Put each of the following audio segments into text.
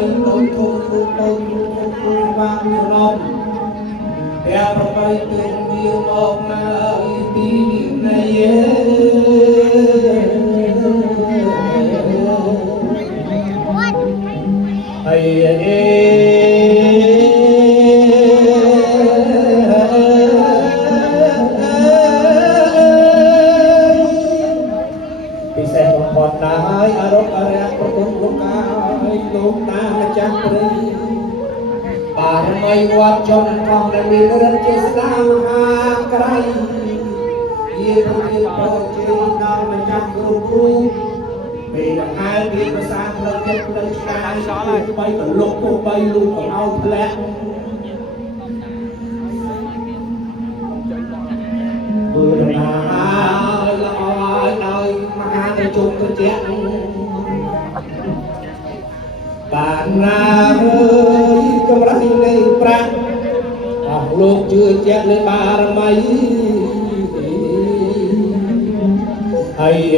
យដូចធូរធូរដូចធូរវាងរំតែប្របីទៅមានមកណាទីណៃពិសេសបំផុតណាស់អរអរិយប្រគុណលោកកាយលោកតាម្ចាស់ព្រៃបារមីវត្តចំកងដែលមានរិទ្ធជាស្ដាមហាក្រៃជាព្រះប្រជេដល់ម្ចាស់គ្រូពេលដង្ហែពីភាសាផ្លូវចិត្តផ្លូវឆ្ងាយបីក៏លុកទៅបីលូកឲ្យធ្លាក់ធ្វើដំណើរល្អឲ្យមហាប្រជុំទៅជាបានណាអើយកម្រិតនៃប្រាក់អស់លោកជឿជាក់លើបារមីហើយយ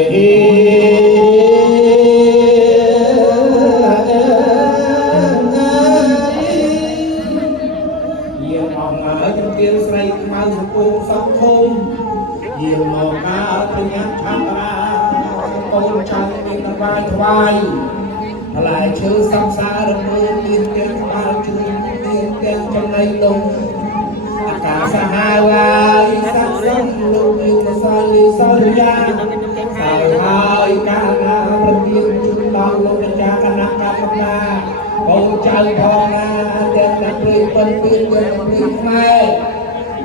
ាមអស់មកជំទាវស្រីខ្មៅសង្គមសង្គមយាមមកកាលប្រញាប់ឆាប់រាកូនចៅមានដង្វាយថ្វាយផ្លែឈើសំសារមើលមានទាំងក្បាលជួយមានទាំងចំណៃលំអាកាសហាឡាយស័ក្តិសមលោកមានសន្តិសន្យាហើយកាលណាប្រទានជូនដល់លោកម្ចាស់គណៈកម្មការកូនចៅផងណាទាំងតែព្រៃពិនពីទាំងព្រៃខ្មែរ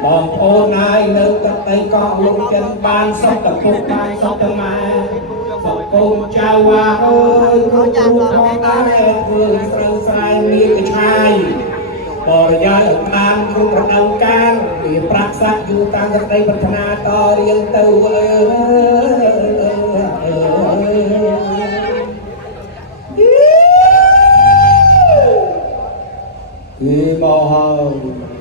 បងប្អូនណាយនៅកតៃកោលោកចិនបានសុខតពុកបានសុខតម៉ែសុខកូនចៅអើយគ្រូផងដែរធ្វើស្រូវស្រែមានកឆាយបរិយាបានគ្រូប្រដៅការពីប្រាក់សាក់យូរតាមសេចក្តីប្រាថ្នាតរៀងទៅគឺមកហើយ